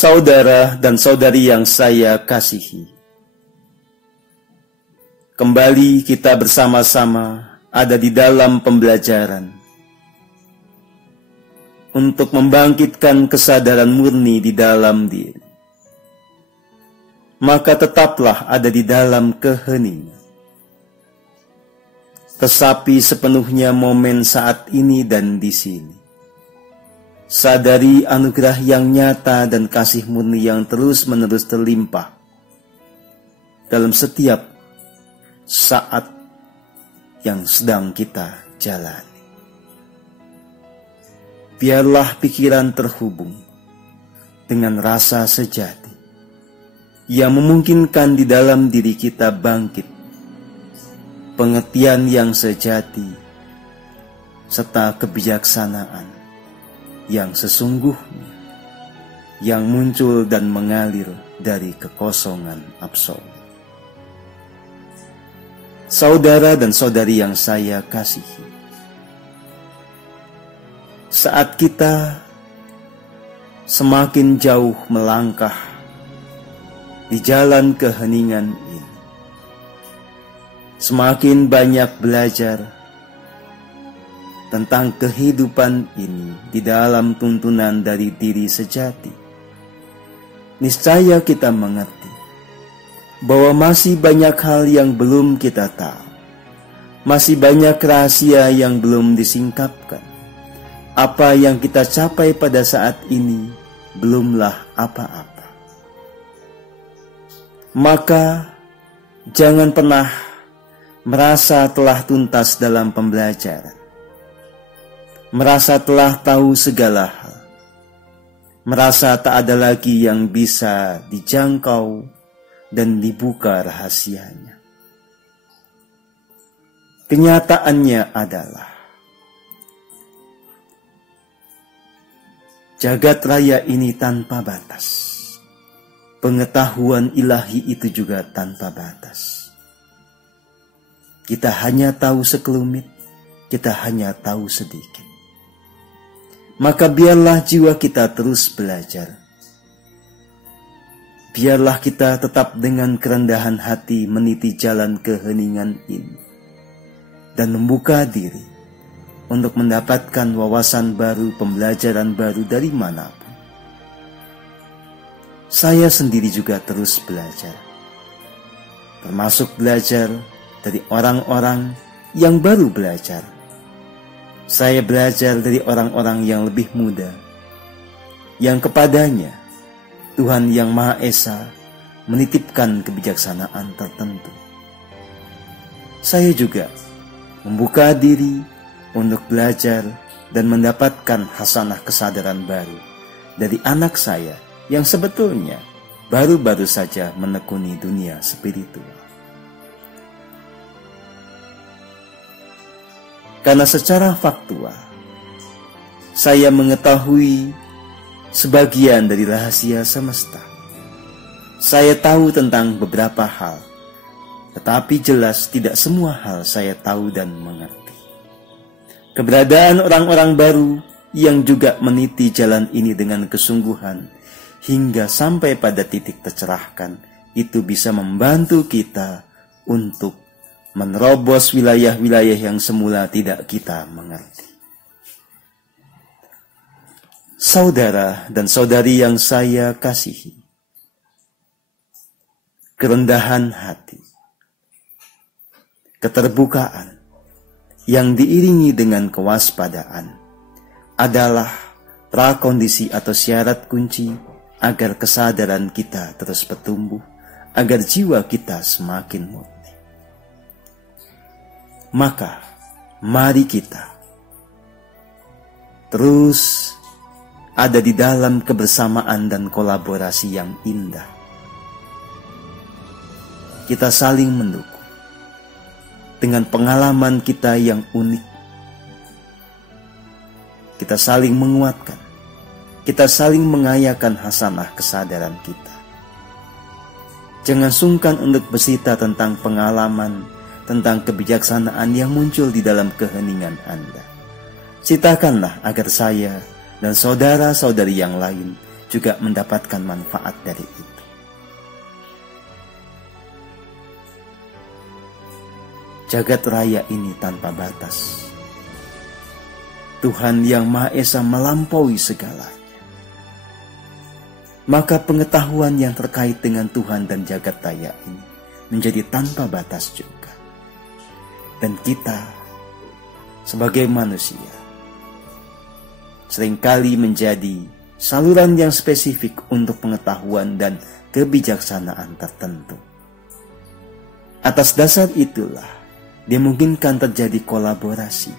Saudara dan saudari yang saya kasihi, kembali kita bersama-sama ada di dalam pembelajaran untuk membangkitkan kesadaran murni di dalam diri. Maka tetaplah ada di dalam keheningan. Resapi sepenuhnya momen saat ini dan di sini. Sadari anugerah yang nyata dan kasih murni yang terus-menerus terlimpah dalam setiap saat yang sedang kita jalani. Biarlah pikiran terhubung dengan rasa sejati yang memungkinkan di dalam diri kita bangkit pengertian yang sejati serta kebijaksanaan yang sesungguhnya, yang muncul dan mengalir dari kekosongan absolut. Saudara dan saudari yang saya kasihi, saat kita semakin jauh melangkah di jalan keheningan ini, semakin banyak belajar tentang kehidupan ini di dalam tuntunan dari diri sejati, niscaya kita mengerti bahwa masih banyak hal yang belum kita tahu, masih banyak rahasia yang belum disingkapkan. Apa yang kita capai pada saat ini belumlah apa-apa. Maka jangan pernah merasa telah tuntas dalam pembelajaran, merasa telah tahu segala hal, merasa tak ada lagi yang bisa dijangkau dan dibuka rahasianya. Kenyataannya adalah jagat raya ini tanpa batas. Pengetahuan ilahi itu juga tanpa batas. Kita hanya tahu sekelumit, kita hanya tahu sedikit. Maka biarlah jiwa kita terus belajar. Biarlah kita tetap dengan kerendahan hati meniti jalan keheningan ini dan membuka diri untuk mendapatkan wawasan baru, pembelajaran baru dari manapun. Saya sendiri juga terus belajar, termasuk belajar dari orang-orang yang baru belajar. Saya belajar dari orang-orang yang lebih muda, yang kepadanya Tuhan Yang Maha Esa menitipkan kebijaksanaan tertentu. Saya juga membuka diri untuk belajar dan mendapatkan hasanah kesadaran baru dari anak saya yang sebetulnya baru-baru saja menekuni dunia spiritual. Karena secara faktual, saya mengetahui sebagian dari rahasia semesta. Saya tahu tentang beberapa hal, tetapi jelas tidak semua hal saya tahu dan mengerti. Keberadaan orang-orang baru yang juga meniti jalan ini dengan kesungguhan hingga sampai pada titik tercerahkan, itu bisa membantu kita untuk menerobos wilayah-wilayah yang semula tidak kita mengerti. Saudara dan saudari yang saya kasihi, kerendahan hati, keterbukaan yang diiringi dengan kewaspadaan adalah prakondisi atau syarat kunci agar kesadaran kita terus bertumbuh, agar jiwa kita semakin murni. Maka, mari kita terus ada di dalam kebersamaan dan kolaborasi yang indah. Kita saling mendukung dengan pengalaman kita yang unik. Kita saling menguatkan. Kita saling mengayakan hasanah kesadaran kita. Jangan sungkan untuk bercerita tentang pengalaman, tentang kebijaksanaan yang muncul di dalam keheningan Anda. Ceritakanlah agar saya dan saudara-saudari yang lain juga mendapatkan manfaat dari itu. Jagat raya ini tanpa batas. Tuhan yang Maha Esa melampaui segalanya. Maka pengetahuan yang terkait dengan Tuhan dan jagat raya ini menjadi tanpa batas juga. Dan kita sebagai manusia seringkali menjadi saluran yang spesifik untuk pengetahuan dan kebijaksanaan tertentu. Atas dasar itulah dimungkinkan terjadi kolaborasi.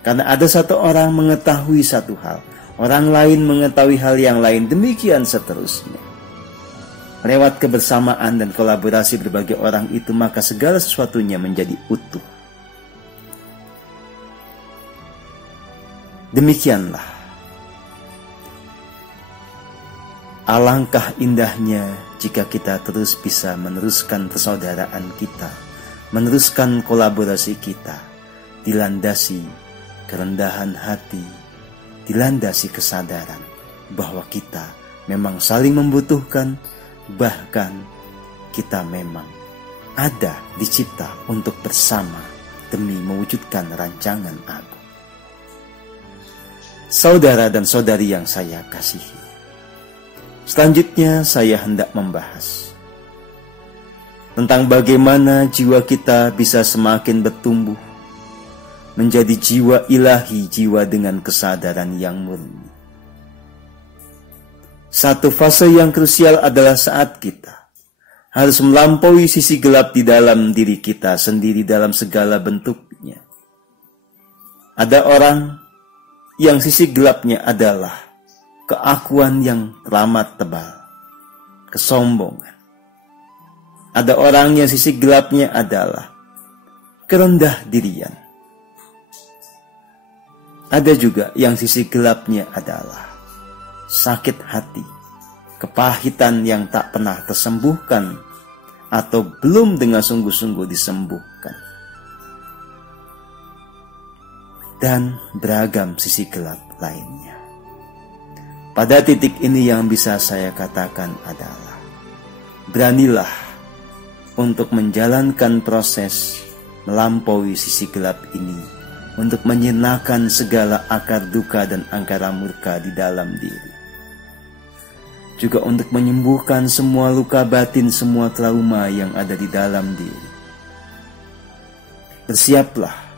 Karena ada satu orang mengetahui satu hal, orang lain mengetahui hal yang lain, demikian seterusnya. Lewat kebersamaan dan kolaborasi berbagai orang itu, maka segala sesuatunya menjadi utuh. Demikianlah. Alangkah indahnya jika kita terus bisa meneruskan persaudaraan kita, meneruskan kolaborasi kita, dilandasi kerendahan hati, dilandasi kesadaran bahwa kita memang saling membutuhkan, bahkan kita memang ada dicipta untuk bersama demi mewujudkan rancangan agung. Saudara dan saudari yang saya kasihi, selanjutnya saya hendak membahas tentang bagaimana jiwa kita bisa semakin bertumbuh menjadi jiwa ilahi, jiwa dengan kesadaran yang murni. Satu fase yang krusial adalah saat kita harus melampaui sisi gelap di dalam diri kita sendiri dalam segala bentuknya. Ada orang yang sisi gelapnya adalah keakuan yang teramat tebal, kesombongan. Ada orang yang sisi gelapnya adalah kerendah dirian. Ada juga yang sisi gelapnya adalah sakit hati, kepahitan yang tak pernah tersembuhkan atau belum dengan sungguh-sungguh disembuhkan. Dan beragam sisi gelap lainnya. Pada titik ini yang bisa saya katakan adalah beranilah untuk menjalankan proses melampaui sisi gelap ini, untuk menyirnakan segala akar duka dan angkara murka di dalam diri. Juga untuk menyembuhkan semua luka batin, semua trauma yang ada di dalam diri. Bersiaplah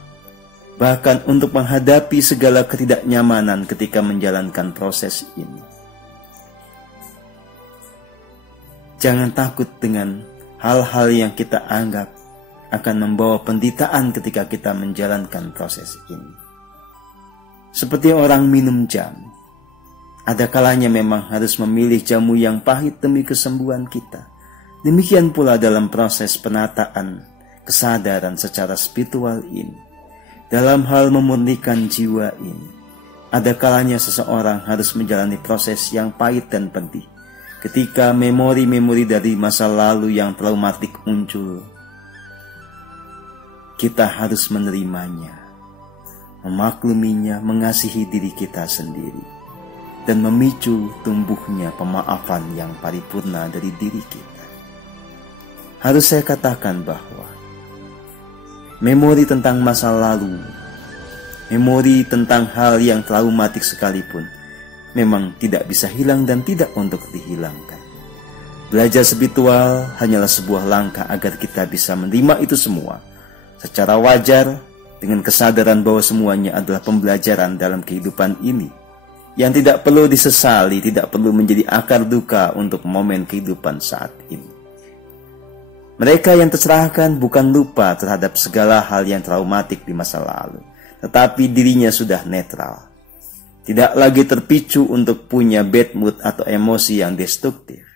bahkan untuk menghadapi segala ketidaknyamanan ketika menjalankan proses ini. Jangan takut dengan hal-hal yang kita anggap akan membawa penderitaan ketika kita menjalankan proses ini. Seperti orang minum jamu, ada kalanya memang harus memilih jamu yang pahit demi kesembuhan kita. Demikian pula dalam proses penataan kesadaran secara spiritual ini. Dalam hal memurnikan jiwa ini, ada kalanya seseorang harus menjalani proses yang pahit dan pedih. Ketika memori-memori dari masa lalu yang traumatik muncul, kita harus menerimanya, memakluminya, mengasihi diri kita sendiri, dan memicu tumbuhnya pemaafan yang paripurna dari diri kita. Harus saya katakan bahwa memori tentang masa lalu, memori tentang hal yang traumatik sekalipun, memang tidak bisa hilang dan tidak untuk dihilangkan. Belajar spiritual hanyalah sebuah langkah agar kita bisa menerima itu semua secara wajar, dengan kesadaran bahwa semuanya adalah pembelajaran dalam kehidupan ini, yang tidak perlu disesali, tidak perlu menjadi akar duka untuk momen kehidupan saat ini. Mereka yang tercerahkan bukan lupa terhadap segala hal yang traumatik di masa lalu, tetapi dirinya sudah netral. Tidak lagi terpicu untuk punya bad mood atau emosi yang destruktif.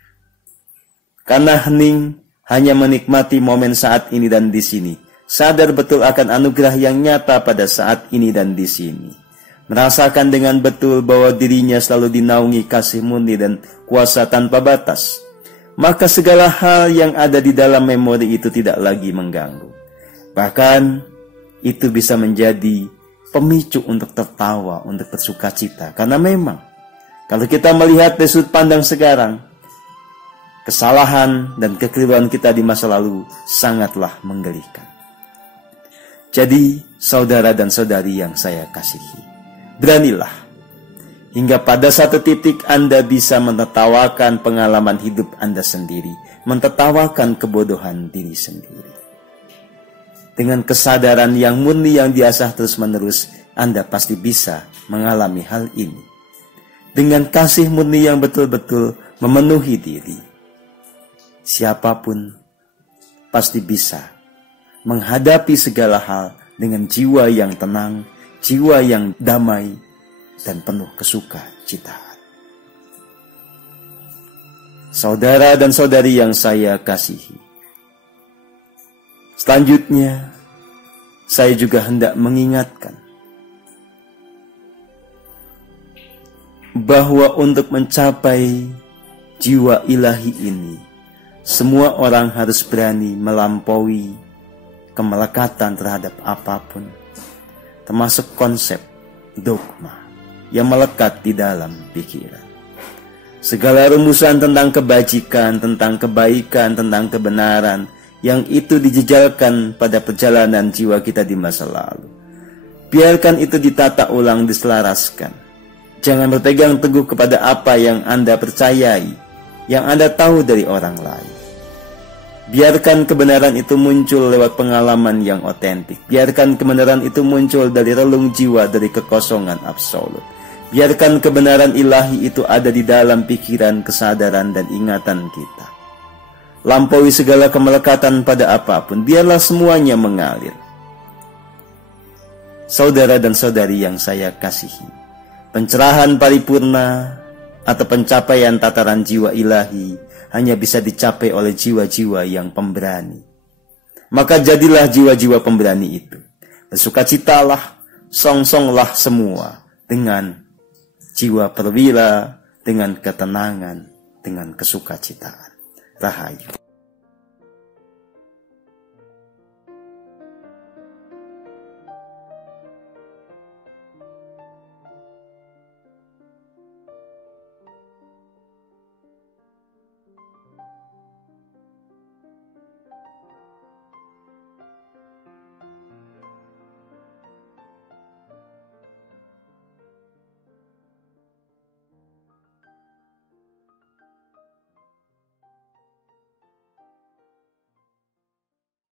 Karena hening hanya menikmati momen saat ini dan di sini, sadar betul akan anugerah yang nyata pada saat ini dan di sini. Merasakan dengan betul bahwa dirinya selalu dinaungi kasih murni dan kuasa tanpa batas. Maka segala hal yang ada di dalam memori itu tidak lagi mengganggu. Bahkan itu bisa menjadi pemicu untuk tertawa, untuk bersuka cita. Karena memang Kalau kita melihat dari sudut pandang sekarang, kesalahan dan kekeliruan kita di masa lalu sangatlah menggelikan. Jadi, saudara dan saudari yang saya kasihi, beranilah hingga pada satu titik Anda bisa menertawakan pengalaman hidup Anda sendiri, menertawakan kebodohan diri sendiri. Dengan kesadaran yang murni yang diasah terus-menerus, Anda pasti bisa mengalami hal ini. Dengan kasih murni yang betul-betul memenuhi diri, siapapun pasti bisa menghadapi segala hal dengan jiwa yang tenang, jiwa yang damai, dan penuh kesukacitaan. Saudara dan saudari yang saya kasihi, selanjutnya saya juga hendak mengingatkan bahwa untuk mencapai jiwa ilahi ini, semua orang harus berani melampaui kemelekatan terhadap apapun, termasuk konsep dogma yang melekat di dalam pikiran. Segala rumusan tentang kebajikan, tentang kebaikan, tentang kebenaran, yang itu dijejalkan pada perjalanan jiwa kita di masa lalu, biarkan itu ditata ulang, diselaraskan. Jangan berpegang teguh kepada apa yang Anda percayai, yang Anda tahu dari orang lain. Biarkan kebenaran itu muncul lewat pengalaman yang otentik. Biarkan kebenaran itu muncul dari relung jiwa, dari kekosongan absolut. Biarkan kebenaran ilahi itu ada di dalam pikiran, kesadaran, dan ingatan kita. Lampaui segala kemelekatan pada apapun, biarlah semuanya mengalir. Saudara dan saudari yang saya kasihi, pencerahan paripurna atau pencapaian tataran jiwa ilahi hanya bisa dicapai oleh jiwa-jiwa yang pemberani. Maka jadilah jiwa-jiwa pemberani itu. Bersukacitalah, song-songlah semua dengan jiwa perwira, dengan ketenangan, dengan kesukacitaan. Rahayu.